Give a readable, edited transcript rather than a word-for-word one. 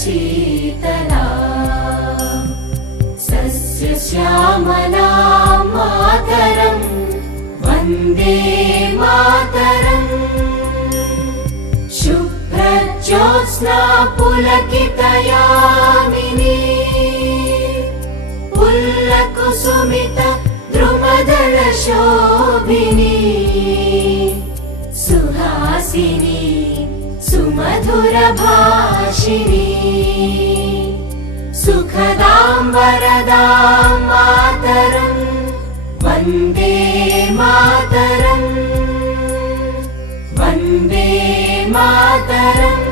Sheetla सस्यश्यामला Mataram Vande Mataram शुभ्रज्योत्स्ना पुलकितयामिनी पुल्लकुसुमित द्रुमदलशोभिनी Suhasini सुमधुरभाषिणी सुखदां वरदां Mataram Vande Mataram Vande Mataram.